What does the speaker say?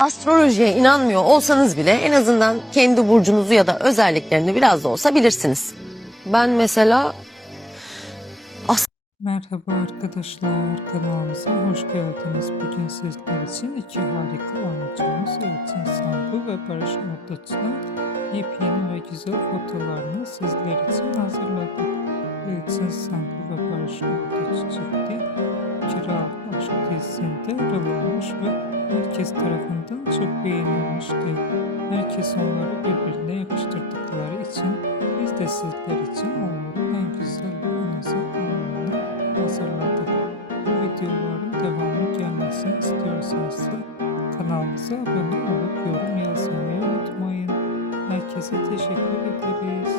Astrolojiye inanmıyor olsanız bile en azından kendi burcunuzu ya da özelliklerini biraz da olsa bilirsiniz. Ben mesela Merhaba arkadaşlar, kanalımıza hoş geldiniz. Bugün sizler için iki harika oyuncumuz Elçin Sangu ve Barış Arduç'un yepyeni ve güzel fotolarını sizler için hazırladık. Elçin Sangu ve Barış Arduç çifti Kiralık Aşk dizisinde rol almış ve herkes tarafından çok beğenilmişti. Herkes onları birbirine yakıştırdıkları için biz de sizler için onların en güzel ve en özel anlarını hazırladık. Bu videoların devamı gelmesini istiyorsanız kanalımıza abone olup yorum yazmayı unutmayın. Herkese teşekkür ederiz.